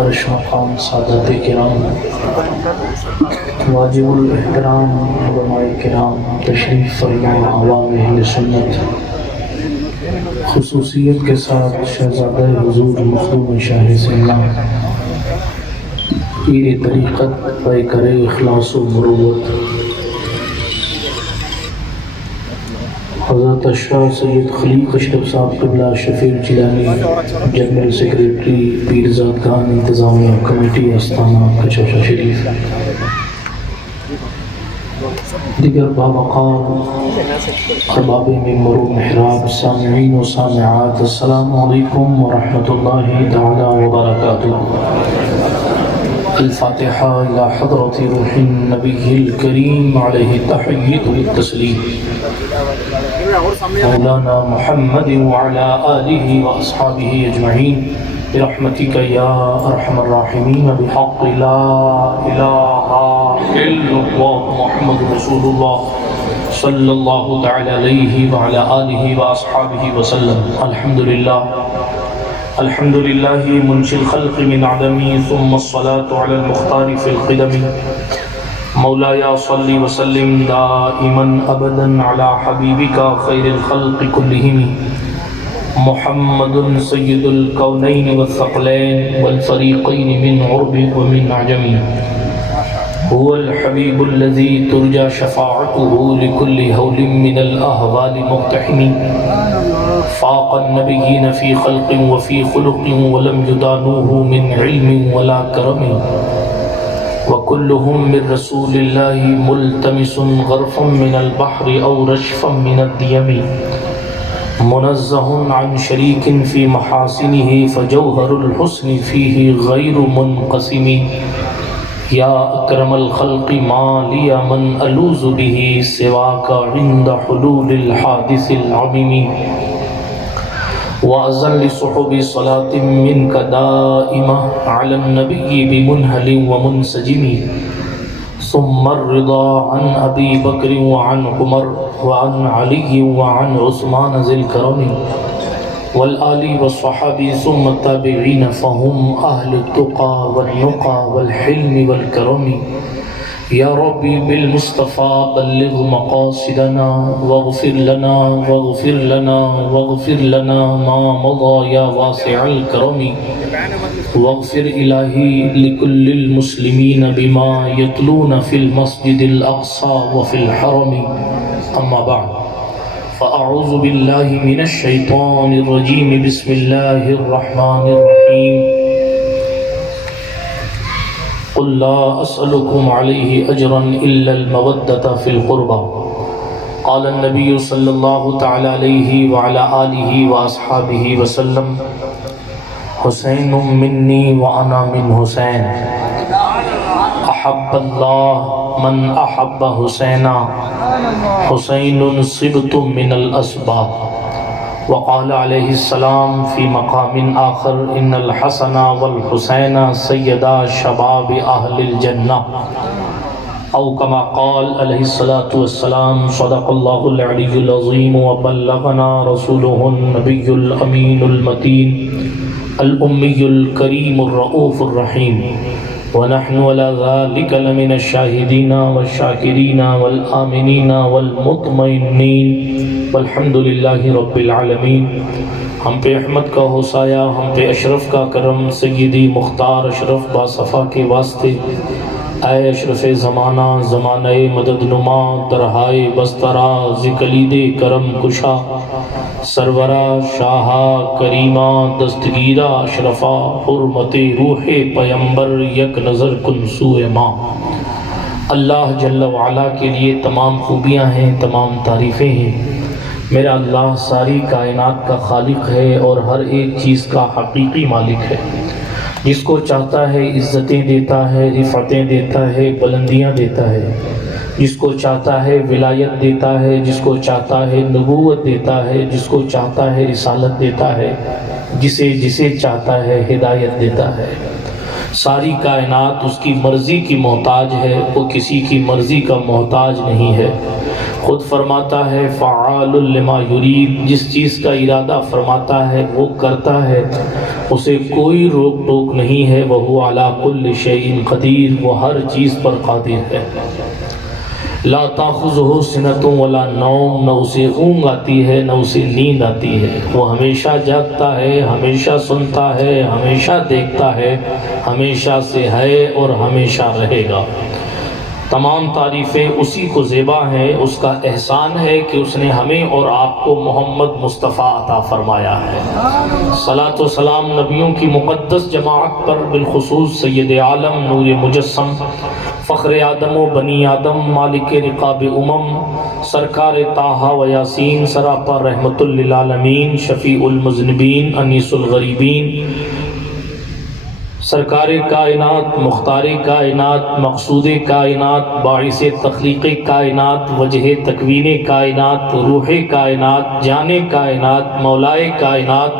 عرش مقام سادات کرام، واجب الاحترام علماء کرام، تشریف فرما عوام اہل سنت، خصوصیت کے ساتھ شہزادہ حضور مخدوم شاہ سنہ، پیر طریقت، پیکر اخلاص و مروت، حضرت شاہ سید خلیق اشرف صاحب قبلہ شفیع جیلانی، جنرل سیکریٹری پیرزاد خان انتظامیہ کمیٹی استانہ کچوشا شریف، دیگر باوقار ارباب ممبر و محراب، سامعین و سامعات، السلام علیکم ورحمۃ اللہ تعالی وبرکاتہ۔ الفاتحہ الی حضرت روح النبی الکریم علیہ تحیۃ التسلیم، مولانا محمد وعلى آلہ واصحابہ اجمعین برحمتک یا ارحم الراحمین، بحق لا الہ الا اللہ محمد رسول اللہ صلی اللہ تعالی علیہ وعلى آلہ واصحابہ وسلم۔ الحمدللہ الحمدللہ منشی الخلق من عدم، ثم الصلاة على المختار في القدم، مولاي صل وسلم دائما ابدا على حبيبك خير الخلق كلهم، محمد سيد الكونين والثقلين والفريقين من عرب ومن عجم، هو الحبيب الذي ترجى شفاعته لكل هول من الأهوال مقتحم، فاق النبيين في خلق وفي خلق ولم يدانوه من علم ولا كرم، وكلهم من رسول الله ملتمس غرفا من البحر أو رشفا من الديم، منزه عن شريك في محاسنه فجوهر الحسن فيه غير منقسم، يا أكرم الخلق ما لي من ألوذ به سواك عند حلول الحادث العميم، وأذن لصحب صلاة منك دائمة على النبي بمنهل ومنسجم، ثم الرضا عن أبي بكر وعن عمر وعن علي وعن عثمان ذي الكرم، والآل والصحابة ثم التابعين فهم أهل التقى والنقى والحلم والكرم، يا ربي بالمصطفى بلغ مقاصدنا واغفر لنا واغفر لنا واغفر لنا ما مضى يا واسع الكرم، واغفر إلهي لكل المسلمين بما يتلون في المسجد الأقصى وفي الحرم، أما بعد فأعوذ بالله من الشيطان الرجيم، بسم الله الرحمن الرحيم، قل لا أسألكم عليه أجرا إلا المودة في القربى، قال النبي صلى الله تعالى عليه وعلى آله وأصحابه وسلم، حسين مني وأنا من حسين، أحب الله من أحب حسينا، حسين صبت من الأسباط، وقال عليه السلام في مقام آخر، إن الحسن والحسين سيدا شباب أهل الجنة، أو كما قال عليه الصلاة والسلام، صدق الله العلي العظيم وبلغنا رسوله النبي الأمين المتين الأمي الكريم الرؤوف الرحيم، ونحن على ذلك لمن الشاهدين والشاكرين والآمنين والمطمئنين، والحمد للہ رب العالمین۔ ہم پہ احمد کا ہو سایہ، ہم پہ اشرف کا کرم، سیدی مختار اشرف باصفا کے واسطے، اے اشرف زمانہ، زمانہ مدد نما، درہائے بسترا ذکلید کرم کشا، سرورہ شاہا کریمہ دستگیرہ اشرفا، حرمت روح پیمبر یک نظر کن سوئے ماں۔ اللہ جل وعلا کے لیے تمام خوبیاں ہیں، تمام تعریفیں ہیں۔ میرا اللہ ساری کائنات کا خالق ہے اور ہر ایک چیز کا حقیقی مالک ہے، جس کو چاہتا ہے عزتیں دیتا ہے، رفعتیں دیتا ہے، بلندیاں دیتا ہے، جس کو چاہتا ہے ولایت دیتا ہے، جس کو چاہتا ہے نبوت دیتا ہے، جس کو چاہتا ہے رسالت دیتا ہے، جسے چاہتا ہے ہدایت دیتا ہے۔ ساری کائنات اس کی مرضی کی محتاج ہے، وہ کسی کی مرضی کا محتاج نہیں ہے۔ خود فرماتا ہے فعال لما یرید، جس چیز کا ارادہ فرماتا ہے وہ کرتا ہے، اسے کوئی روک ٹوک نہیں ہے، وہو علی کل شیء قدیر، وہ ہر چیز پر قادر ہے۔ لا تاخذہ سنۃ ولا نوم، نہ اسے اونگ آتی ہے نہ اسے نیند آتی ہے، وہ ہمیشہ جاگتا ہے، ہمیشہ سنتا ہے، ہمیشہ دیکھتا ہے، ہمیشہ سے ہے اور ہمیشہ رہے گا۔ تمام تعریفیں اسی کو زیبا ہیں، اس کا احسان ہے کہ اس نے ہمیں اور آپ کو محمد مصطفیٰ عطا فرمایا ہے۔ صلاۃ و سلام نبیوں کی مقدس جماعت پر، بالخصوص سید عالم نور مجسم فخر آدم و بنی آدم مالک رقاب سرکار طٰہٰ و یاسین سراپا رحمت للعالمین شفیع المذنبین انیس الغریبین سرکار کائنات مختار کائنات مقصود کائنات باعث تخلیق کائنات وجہ تکوین کائنات روح کائنات جان کائنات مولائے کائنات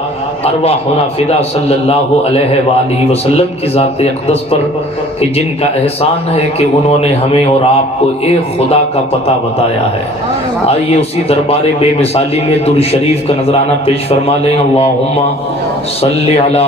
ارواحنا فدا صلی اللہ علیہ وآلہ وسلم کی ذات اقدس پر کہ جن کا احسان ہے کہ انہوں نے ہمیں اور آپ کو ایک خدا کا پتہ بتایا ہے۔ آئیے اسی دربار بے مثالی میں درود شریف کا نذرانہ پیش فرما لیں۔ اللہم صلی علی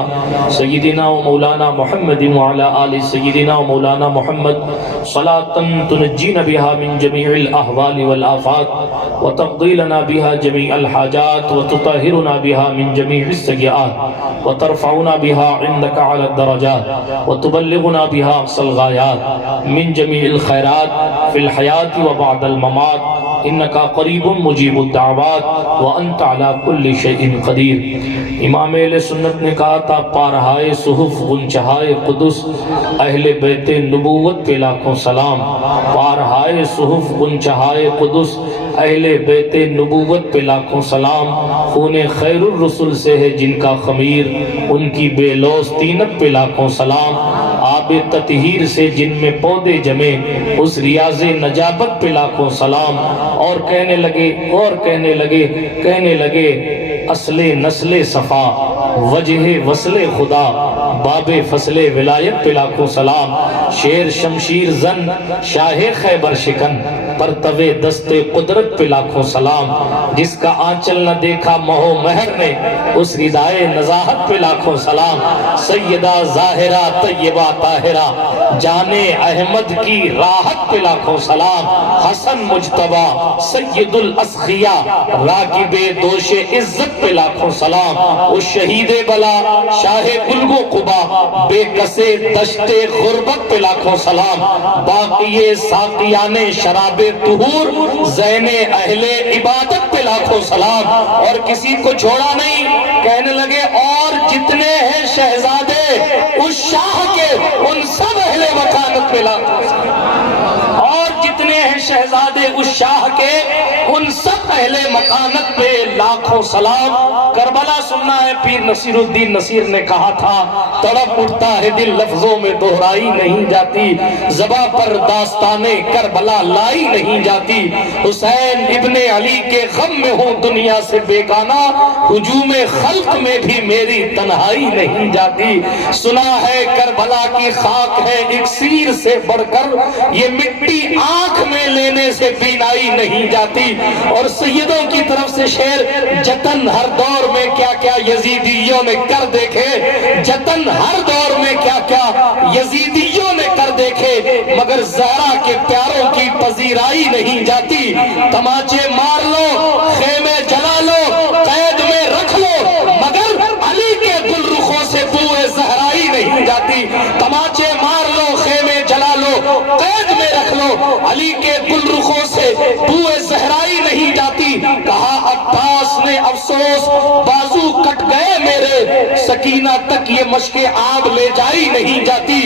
سیدنا و مولانا محمد وعلی آل سیدنا و مولانا محمد صلاة تنجینا بها من جمیع الاحوال والآفات وتقضی لنا بها جمیع الحاجات وتطہرنا بها من جمیع السیئات وترفعنا بها عندك على الدرجات وتبلغنا بها اقصى الغایات من جمیع الخیرات فی الحیاة وبعد الممات انکا قریب مجیب الدعوات وانت علی کل شیء قدیر۔ امام اہل سنت نے کہا تھا پارہائے صحف گنچہائے قدس اہل بیت نبوت پہ لاکھوں سلام، پارہائے صحف گنچہائے قدس اہل بیت نبوت پہ لاکھوں سلام، خون خیر الرسل سے ہے جن کا خمیر ان کی بے لوث طینت پہ لاکھوں سلام، آب تطہیر سے جن میں پودے جمے اس ریاض نجابت پہ لاکھوں سلام۔ اور کہنے لگے اصل نسل صفا وجہ وصل خدا باب فصل ولایت پہ لاکھوں سلام، شیر شمشیر زن شاہ خیبر شکن پرتو دست قدرت پہ لاکھوں سلام، جس کا آنچل نہ دیکھا مہو مہر نے اس ردائے نزاہت پہ لاکھوں سلام، سیدہ ظاہرہ طیبہ طاہرہ جان احمد کی راحت پہ لاکھوں سلام، حسن مجتبی سید الاسخیاء راکب دوش عزت پہ لاکھوں سلام، اس شہید بلا شاہ گلگو قبا بے کسے دشت غربت پہ لاکھوں سلام، باقی ساقیان شراب طہور زین اہل عبادت پہ لاکھوں سلام۔ اور کسی کو چھوڑا نہیں، کہنے لگے اور جتنے ہیں شہزادے اس شاہ کے ان سب اہل مکانت پہ لاکھوں سلام، اور جتنے ہیں شہزادے اس شاہ کے ان سب اہل مکانت پہ لاکھوں سلام۔ کربلا سننا ہے، پیر نصیر الدین نصیر نے کہا تھا تڑپ اٹھتا ہے دل لفظوں میں دہرائی نہیں جاتی، زباں پر داستان کربلا لائی نہیں جاتی، حسین ابن علی کے غم میں ہوں دنیا سے بیگانہ، ہجوم خلق میں بھی میری تنہائی نہیں جاتی، سنا ہے کربلا کی خاک ہے اکسیر سے بڑھ کر، یہ مٹی آنکھ میں لینے سے بینائی نہیں جاتی۔ اور سیدوں کی طرف سے شعر، جتن ہر دور میں کیا کیا یزیدیوں نے کر دیکھے، جتن ہر دور میں کیا کیا یزیدیوں نے کر دیکھے، مگر زہرا کے پیاروں کی پذیرائی نہیں جاتی، تماچے مار لو خیمے جلا لو قید میں رکھ لو مگر علی کے گل رخوں سے بوئے زہرائی نہیں جاتی، تماچے مار لو خیمے جلا لو قید میں رکھ لو علی کے گل رخوں سے بوئے زہرائی نہیں جاتی۔ کہا عباس نے افسوس بازو کٹ گئے میرے، سکینہ تک یہ مشق آب لے جائی نہیں جاتی،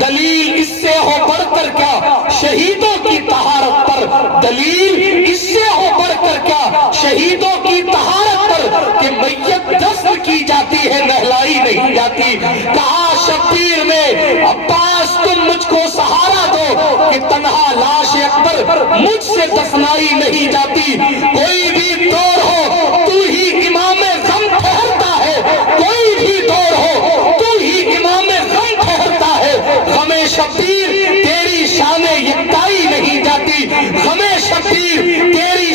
دلیل اس سے ہو بڑھ کر کیا شہیدوں کی طہارت پر، دلیل اس سے ہو بڑھ کر کیا شہیدوں کی طہارت پر کہ میت دفن کی جاتی ہے نہلائی نہیں جاتی۔ کہا شبیر نے عباس تم مجھ کو سہارا دو کہ تنہا لاش اکبر مجھ سے دفنائی نہیں جاتی، کوئی بھی دور ہو تو ہی امام غم ٹھہرتا ہے، کوئی بھی دور ہو تو ہی امام غم ٹھہرتا ہے، غم شبیر تیری شان یکتائی نہیں جاتی، غم شبیر تیری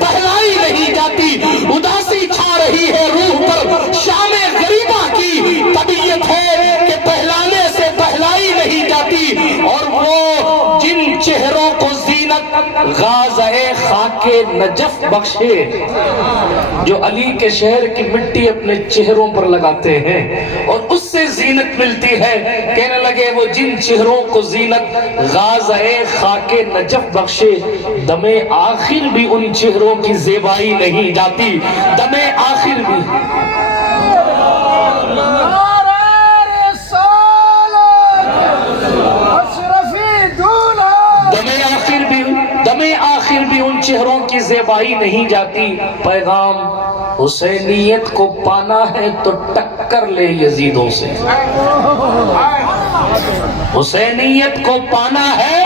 پہلائی نہیں جاتی، اداسی چھا رہی ہے روح پر شام غریبہ کی، طبیعت ہے کہ پہلانے سے پہلائی نہیں جاتی، اور وہ جن چہروں کو زینت غازۂ خاک نجف بخشے، جو علی کے شہر کی مٹی اپنے چہروں پر لگاتے ہیں اور اس سے زینت ملتی ہے، کہنے لگے وہ جن چہروں کو زینت غازۂ خاک نجف بخشے، دم آخر بھی ان چہروں کی زیبائی نہیں جاتی، دم آخر بھی دم آخر بھی ان چہروں کی زیبائی نہیں جاتی۔ پیغام حسینیت کو پانا ہے تو ٹکر لے یزیدوں سے، حسینیت کو پانا ہے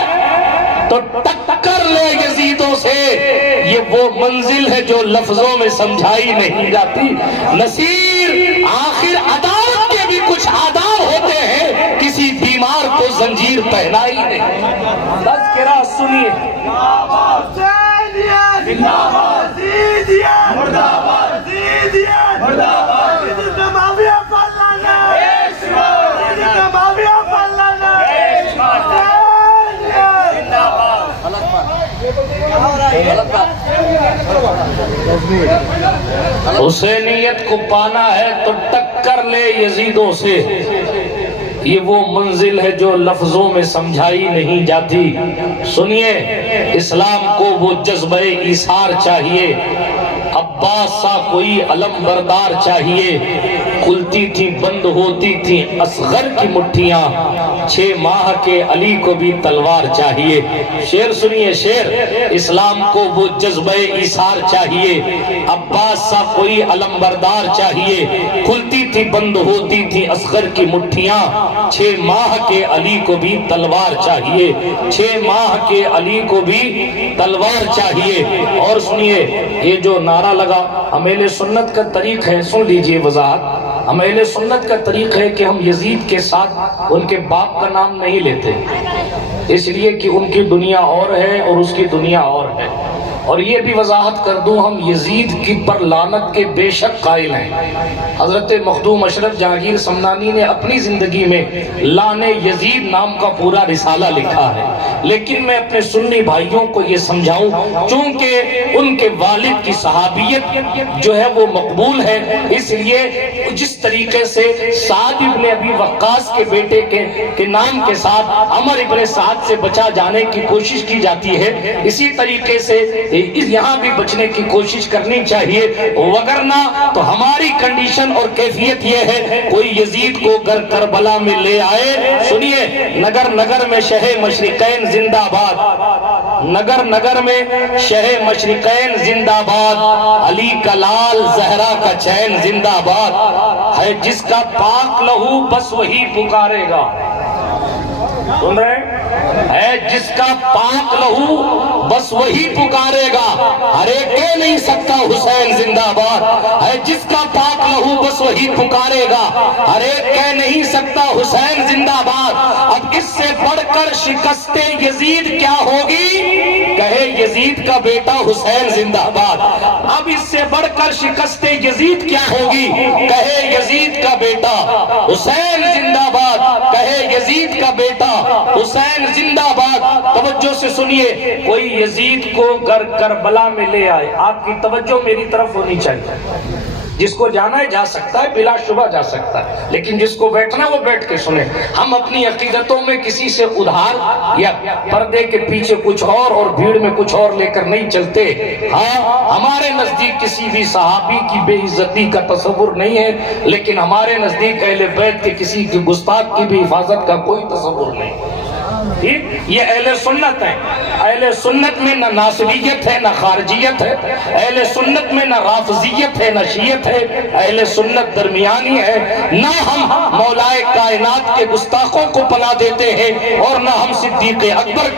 تو ٹکر لے یزیدوں سے، یہ وہ منزل ہے جو لفظوں میں سمجھائی نہیں جاتی۔ نصیر، آخر عدالت کے بھی کچھ آداب ہوتے ہیں، کسی بیمار کو زنجیر پہنائی نہیں۔ تذکرہ سنیے، حسینیت کو پانا ہے تو ٹکر لے یزیدوں سے، یہ وہ منزل ہے جو لفظوں میں سمجھائی نہیں جاتی۔ سنیے، اسلام کو وہ جذبہ ایثار چاہیے، عباس سا کوئی علم بردار چاہیے، کھلتی تھی بند ہوتی تھی اصغر کی مٹھیاں، 6 ماہ کے علی کو بھی تلوار چاہیے۔ شعر سنیے، شعر، اسلام کو وہ جذبہ ایثار چاہیے، عباس سا کوئی علم بردار چاہیے، کھلتی تھی بند ہوتی تھی اصغر کی مٹھیاں، 6 ماہ کے علی کو بھی تلوار چاہیے، 6 ماہ کے علی کو بھی تلوار چاہیے۔ اور سنیے، یہ جو نعرہ لگا، ہم اہل سنت کا طریق ہے، سن لیجئے وضاحت، ہم اہل سنت کا طریق ہے کہ ہم یزید کے ساتھ ان کے باپ کا نام نہیں لیتے، اس لیے کہ ان کی دنیا اور ہے اور اس کی دنیا اور ہے۔ اور یہ بھی وضاحت کر دوں، ہم یزید کی پر لعنت کے بے شک قائل ہیں۔ حضرت مخدوم اشرف جہانگیر سمنانی نے اپنی زندگی میں لعن یزید نام کا پورا رسالہ لکھا ہے، لیکن میں اپنے سنی بھائیوں کو یہ سمجھاؤں، چونکہ ان کے والد کی صحابیت جو ہے وہ مقبول ہے، اس لیے جس طریقے سے سعد ابن ابی وقاص کے بیٹے کے نام کے ساتھ عمر ابن سعد سے بچا جانے کی کوشش کی جاتی ہے، اسی طریقے سے یہاں بھی بچنے کی کوشش کرنی چاہیے، وگرنہ تو ہماری کنڈیشن اور کیفیت یہ ہے، کوئی یزید کو گر کربلا میں لے آئے، سنیے، نگر نگر میں شہ مشرقین زندہ باد، نگر نگر میں شہ مشرقین زندہ باد، علی کا لال زہرا کا چین زندہ باد، ہے جس کا پاک لہو بس وہی پکارے گا، سن رہے ہیں؟ ہے جس کا پاک لہو بس وہی پکارے گا، ہر ایک کہہ نہیں سکتا حسین زندہ باد، ہے جس کا پاک لہو بس وہی پکارے گا، ہر ایک کہہ نہیں سکتا حسین زندہ باد۔ اب اس سے بڑھ کر شکست یزید کیا ہوگی؟ کہے یزید کا بیٹا حسین زندہ باد۔ اب اس سے بڑھ کر شکست یزید کیا ہوگی؟ کہے یزید کا بیٹا حسین زندہ باد، کہے یزید کا بیٹا حسین زندہ باد۔ توجہ سے سنیے، کوئی یزید کو گر کربلا میں لے آئے، آپ کی توجہ میری طرف ہونی چاہیے، جس کو جانا ہے جا سکتا ہے، بلا شبہ جا سکتا ہے، لیکن جس کو بیٹھنا وہ بیٹھ کے سنیں۔ ہم اپنی عقیدتوں میں کسی سے ادھار یا پردے کے پیچھے کچھ اور بھیڑ میں کچھ اور لے کر نہیں چلتے۔ ہاں، ہمارے نزدیک کسی بھی صحابی کی بے عزتی کا تصور نہیں ہے، لیکن ہمارے نزدیک اہل بیت کے کسی کی گستاخ کی بھی حفاظت کا کوئی تصور نہیں۔ یہ اہل سنت ہے، اہل سنت میں نہ ناصبیت ہے نہ خارجیت ہے، اہل سنت میں نہ رافضیت ہے نہ شیعت ہے، اہل سنت درمیانی ہے، نہ ہم مولائے کائنات کے گستاخوں کو پناہ دیتے ہیں اور نہ ہم صدیق اکبر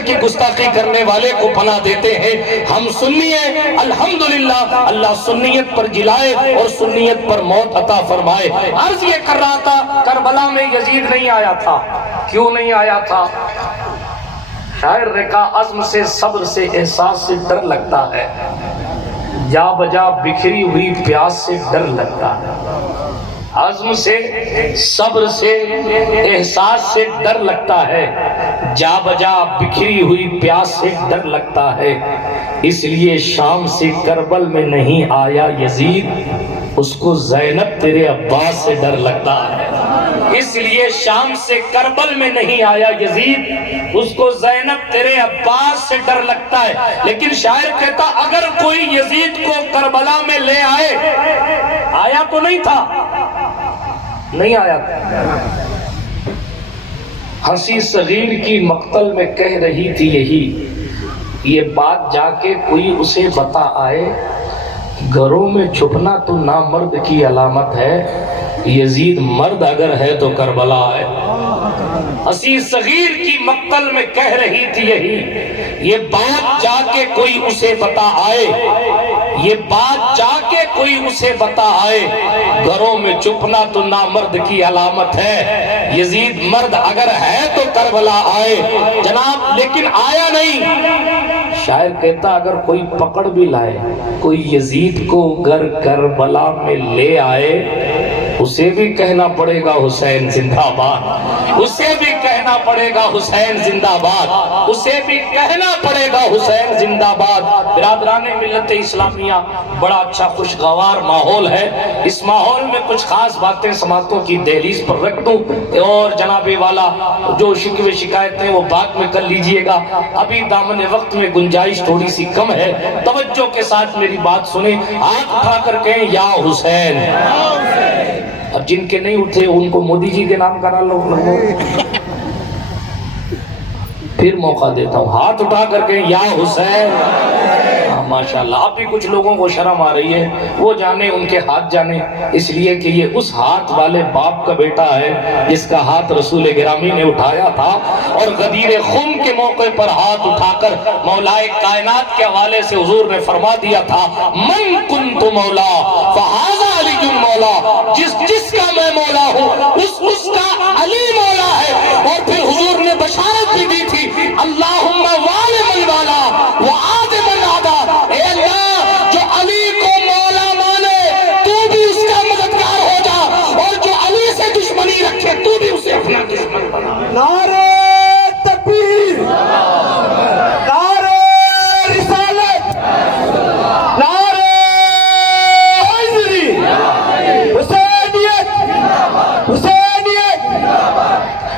کی گستاخی کرنے والے کو پناہ دیتے ہیں۔ ہم سنی ہیں، الحمدللہ، اللہ سنیت پر جلائے اور سنیت پر موت عطا فرمائے۔ عرض یہ کر رہا تھا، کربلا میں یزید نہیں آیا تھا، کیوں نہیں آیا تھا؟ شاعر نے کہا عزم سے، صبر سے، احساس سے ڈر لگتا ہے، جا بجا بکھری ہوئی پیاس سے ڈر لگتا ہے۔ عزم سے، صبر سے، احساس سے ڈر لگتا ہے، جا بجا بکھری ہوئی پیاس سے ڈر لگتا ہے۔ اس لیے شام سے کربل میں نہیں آیا یزید، اس کو زینب تیرے عباس سے ڈر لگتا ہے۔ اس لیے شام سے کربل میں نہیں آیا یزید، اس کو زینب تیرے عباس سے ڈر لگتا ہے۔ لیکن شاعر کہتا اگر کوئی یزید کو کربلا میں لے آئے، آیا تو نہیں تھا، نہیں آیا تھا۔ ہنسی صغیر کی مقتل میں کہہ رہی تھی یہی، یہ بات جا کے کوئی اسے بتا آئے، گھروں میں چھپنا تو نامرد کی علامت ہے، یزید مرد اگر ہے تو کربلا ہے۔ ہنسی صغیر کی مقتل میں کہہ رہی تھی یہی، یہ بات جا کے کوئی اسے بتا آئے، یہ بات جا کے کوئی اسے بتا آئے، گھروں میں چھپنا تو نامرد کی علامت ہے، یزید مرد اگر ہے تو کربلا آئے۔ جناب لیکن آیا نہیں۔ شاعر کہتا اگر کوئی پکڑ بھی لائے، کوئی یزید کو گر کربلا میں لے آئے، اسے بھی کہنا پڑے گا حسین زندہ باد، اسے بھی کہنا پڑے گا حسین زندہ باد، اسے بھی کہنا پڑے گا حسین زندہ باد۔ برادران ملت اسلامیہ، بڑا اچھا خوشگوار ماحول ہے، اس ماحول میں کچھ خاص باتیں سماعتوں کی دہلیز پر رکھ دوں، اور جناب والا جو شکوے شکایتیں وہ بعد میں کر لیجئے گا، ابھی دامن وقت میں گنجائش تھوڑی سی کم ہے۔ توجہ کے ساتھ میری بات سنیں، ہاتھ اٹھا کر کہیں یا حسین۔ اور جن کے نہیں اٹھے ان کو مودی جی کے نام کرا لو، پھر موقع دیتا ہوں، ہاتھ اٹھا کر کے یا حسین۔ ماشاءاللہ اب بھی کچھ لوگوں کو شرم آ رہی ہے، وہ جانے ان کے ہاتھ جانے، اس لیے کہ یہ اس ہاتھ والے باپ کا بیٹا ہے جس کا ہاتھ رسول گرامی نے اٹھایا تھا، اور غدیر خم کے موقع پر ہاتھ اٹھا کر مولائے کائنات کے حوالے سے حضور نے فرما دیا تھا من کنت مولا فہذا علی مولا، جس کا میں مولا ہوں اس کا علی مولا ہے۔ اور پھر حضور نے بشارت بھی دی تھی اللہم وال من والا وعاد من عادا، اے اللہ جو علی کو مولا مانے تو بھی اس کا مددگار ہو جا، اور جو علی سے دشمنی رکھے تو بھی اسے اپنا دشمن بنا۔ نعرہ تکبیر، نعرہ رسالت، نعرہ حیدری، حسینیت، حسینیت۔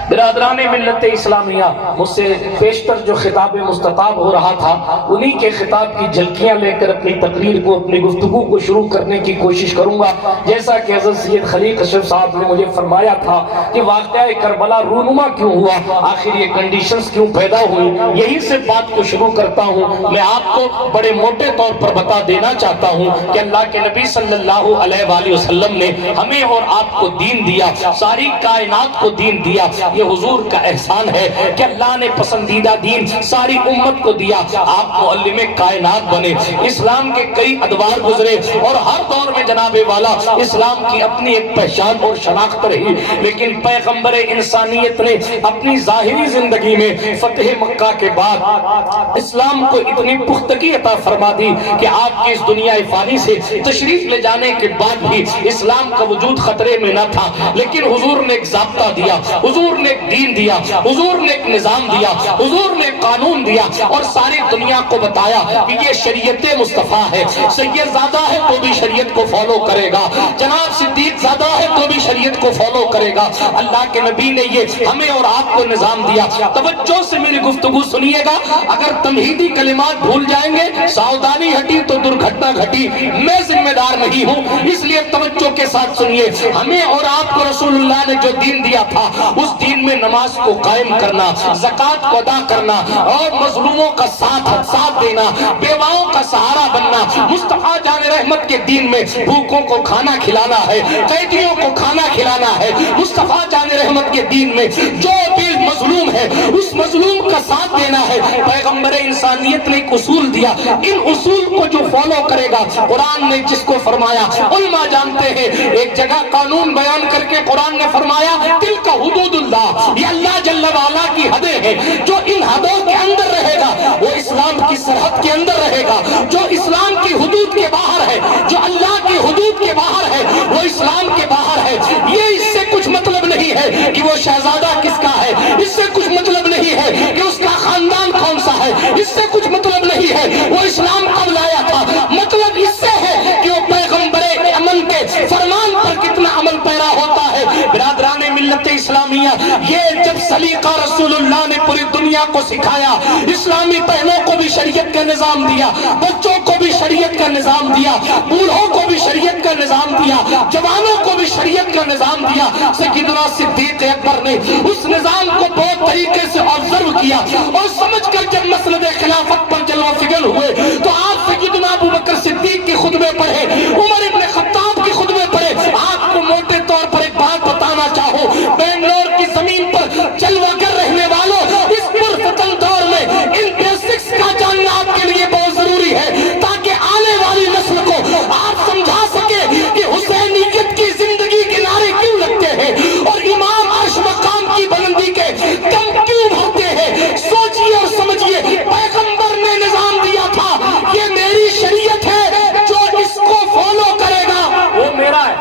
برادران ملت اسلامیہ، مجھ سے پیشتر جو خطاب مستطاب ہو رہا تھا انہی کے خطاب کی جھلکیاں لے کر اپنی تقریر کو، اپنی گفتگو کو شروع کرنے کی کوشش کروں گا۔ جیسا کہ حضرت سید خلیق اشرف صاحب نے مجھے فرمایا تھا کہ واقعہ کربلا رونما کیوں ہوا، آخر یہ کنڈیشنز کیوں پیدا ہوئی، یہی سے بات کو شروع کرتا ہوں۔ میں آپ کو بڑے موٹے طور پر بتا دینا چاہتا ہوں کہ اللہ کے نبی صلی اللہ علیہ وآلہ وسلم نے ہمیں اور آپ کو دین دیا، ساری کائنات کو دین دیا، یہ حضور کا احسان ہے کہ اللہ نے پسندیدہ دین ساری امت کو دیا، آپ معلم کائنات بنے، اسلام کے کئی ادوار گزرے، اور ہر دور میں جناب والا اسلام کی اپنی ایک پہچان اور شناخت رہی، لیکن پیغمبر انسانیت نے اپنی ظاہری زندگی میں فتح مکہ کے بعد اسلام کو اتنی پختگی عطا فرما دی کہ آپ کی اس دنیا فانی سے تشریف لے جانے کے بعد بھی اسلام کا وجود خطرے میں نہ تھا، لیکن حضور نے ایک ضابطہ دیا، حضور نے ایک دین دیا، حضور نے ایک نظام دیا، حضور نے قانون دیا، اور ساری دنیا کو بتایا کہ یہ شریعت مصطفیٰ ہے، سید زادہ ہے تو بھی شریعت کو فالو کرے گا، جناب صدیق زادہ ہے تو بھی شریعت کو فالو کرے گا۔ اللہ کے نبی نے یہ ہمیں اور آپ کو نظام دیا۔ توجہ سے میری گفتگو سنیے گا، اگر تمہیدی کلمات بھول جائیں گے، ساودانی ہٹی تو درگھٹنا گھٹی، میں ذمہ دار نہیں ہوں، اس لیے توجہ کے ساتھ سنیے۔ ہمیں اور آپ کو رسول اللہ نے جو دین دیا تھا، اس دین میں نماز کو قائم کرنا، زکوٰۃ کو ادا کرنا، اور مظلوموں کا ساتھ دینا، بیواؤں کا سہارا بننا، مصطفیٰ جان رحمت کے کے دین میں بھوکوں کو کھانا کھلانا ہے، قیدیوں کو کھانا کھلانا ہے۔ مصطفیٰ جان رحمت کے دین میں جو بھی مظلوم ہے اس مظلوم کا ساتھ دینا ہے۔ پیغمبر انسانیت نے ایک اصول دیا، ان اصول کو جو فالو کرے گا، قرآن نے جس کو فرمایا علماء جانتے ہیں، ایک جگہ قانون بیان کر کے قرآن نے فرمایا تلک حدود اللہ، یہ اللہ جل وعلا کی حدیں ہیں، جو ان حدوں کے اندر رہے گا وہ اسلام کی سرحد کے اندر رہے گا، جو اسلام کی حدود کے باہر ہے، جو اللہ کی حدود کے باہر ہے وہ اسلام کے باہر ہے۔ یہ اس سے کچھ مطلب نہیں ہے کہ وہ شہزادہ کس کا ہے، اس سے کچھ مطلب نہیں ہے کہ اس کا خاندان کون سا ہے، اس سے کچھ مطلب نہیں ہے وہ اسلام کب لایا تھا، مطلب اس سے ہے کہ وہ پیغمبر امن کے فرمان پر کتنا عمل پیرا ہوتا ہے۔ برادران ملت اسلامیہ، یہ جب سلیقہ رسول اللہ نے پوری دنیا کو سکھایا، اسلامی بہنوں کو بھی شریعت کا نظام دیا، بچوں کو بھی شریعت کا نظام دیا، بوڑھوں کو بھی شریعت کا نظام دیا، جوانوں کو بھی شریعت کا نظام دیا۔ سیدنا صدیق اکبر نے اس نظام کو بہت طریقے سے آبزرو کیا اور سمجھ کر جب مسئلہ خلافت پر جلوہ فکر ہوئے تو آپ سیدنا ابو بکر صدیق کے خطبے پڑھے، عمر ابن خطاب کے خطبے پڑھے۔ آپ کو موٹے طور پر ایک بات بتانا چاہوں، بنگلور کی زمین پر جلوہ گر رہنے والوں، اس پرفتن دور میں ان بیسکس کا جاننا آپ کے لیے بہت ضروری ہے تاکہ آنے والی نسل کو آپ سمجھا سکے کہ حسینیت کی زندگی کے نعرے کیوں لگتے ہیں اور امام عرش مقام کی بلندی کے دم کیوں بھرتے ہیں۔ سوچئے اور سمجھئے، پیغمبر نے نظام دیا تھا یہ میری شریعت ہے، جو اس کو فالو کرے گا وہ میرا ہے،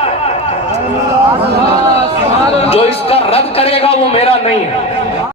جو اس کا رد کرے گا وہ میرا نہیں ہے۔